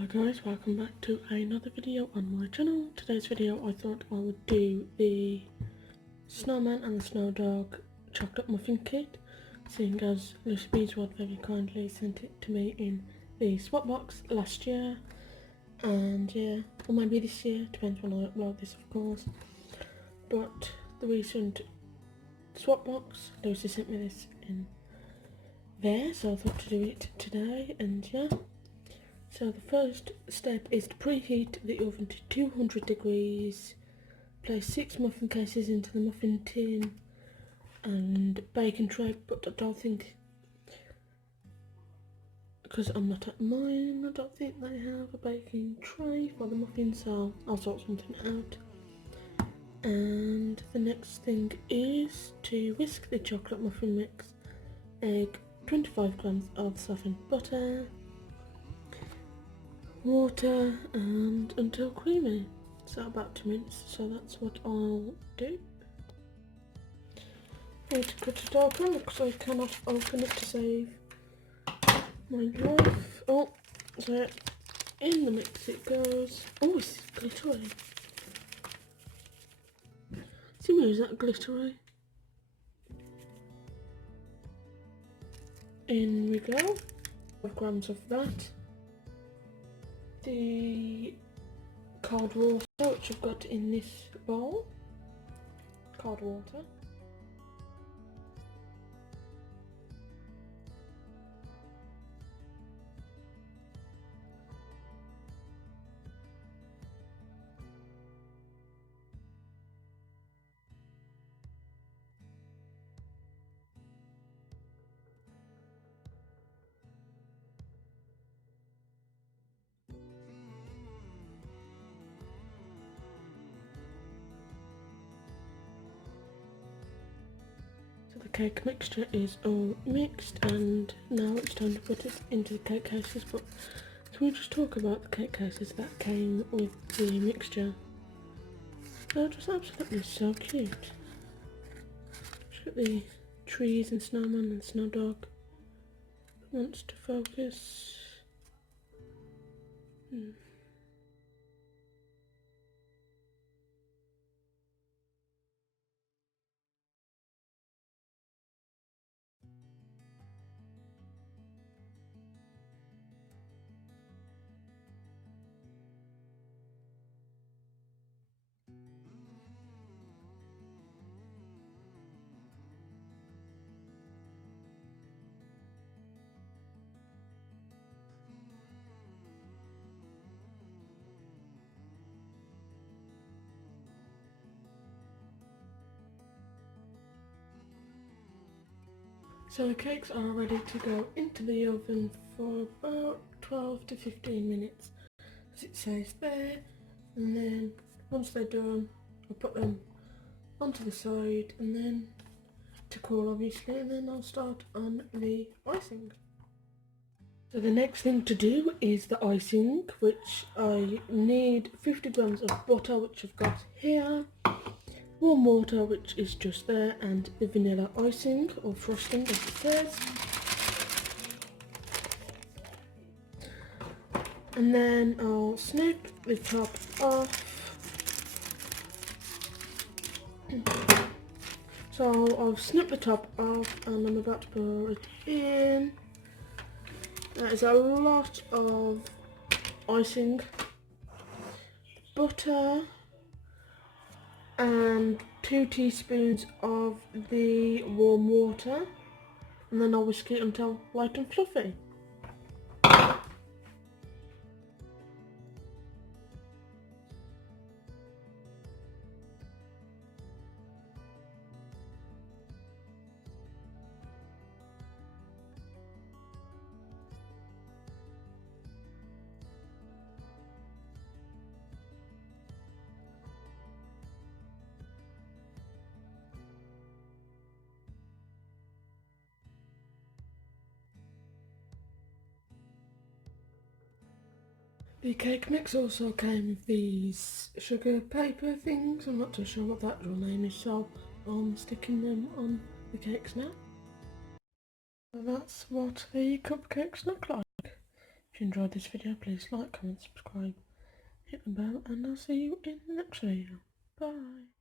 Hi guys, welcome back to another video on my channel. Today's video I thought I would do the Snowman and the Snow Dog chocolate muffin kit, seeing as Lucy Beeswax very kindly sent it to me in the swap box last year, and yeah, or maybe this year, depends when I upload this of course. But the recent swap box, Lucy sent me this in there, so I thought to do it today, and yeah. So the first step is to preheat the oven to 200 degrees, place 6 muffin cases into the muffin tin and baking tray, but I don't think, because I'm not at mine, I don't think they have a baking tray for the muffins, so I'll sort something out. And the next thing is to whisk the chocolate muffin mix, egg, 25 grams of softened butter, water, and until creamy. So about 2 minutes, so that's what I'll do. I need to cut it open because I cannot open it to save my life. Oh, so in the mix it goes. Oh, it's glittery. See me, is that glittery? In we go. 5 grams of that. The cold water, which I've got in this bowl. Cold water. So the cake mixture is all mixed, and now it's time to put it into the cake cases. But can we just talk about the cake cases that came with the mixture? They're just absolutely so cute. Just got the trees and snowman and snow dog. Wants to focus. So the cakes are ready to go into the oven for about 12 to 15 minutes, as it says there. And then once they're done, I'll put them onto the side and then to cool obviously, and then I'll start on the icing. So the next thing to do is the icing, which I need 50 grams of butter, which I've got here, warm water, which is just there, and the vanilla icing or frosting as it says. And then I'll snip the top off. So I'll snip the top off and I'm about to pour it in. That is a lot of icing, butter, and 2 teaspoons of the warm water, and then I'll whisk it until light and fluffy. The cake mix also came with these sugar paper things. I'm not too sure what that real name is, so I'm sticking them on the cakes now. So that's what the cupcakes look like. If If you enjoyed this video, please like, comment, subscribe, hit the bell, and I'll see you in the next video. Bye.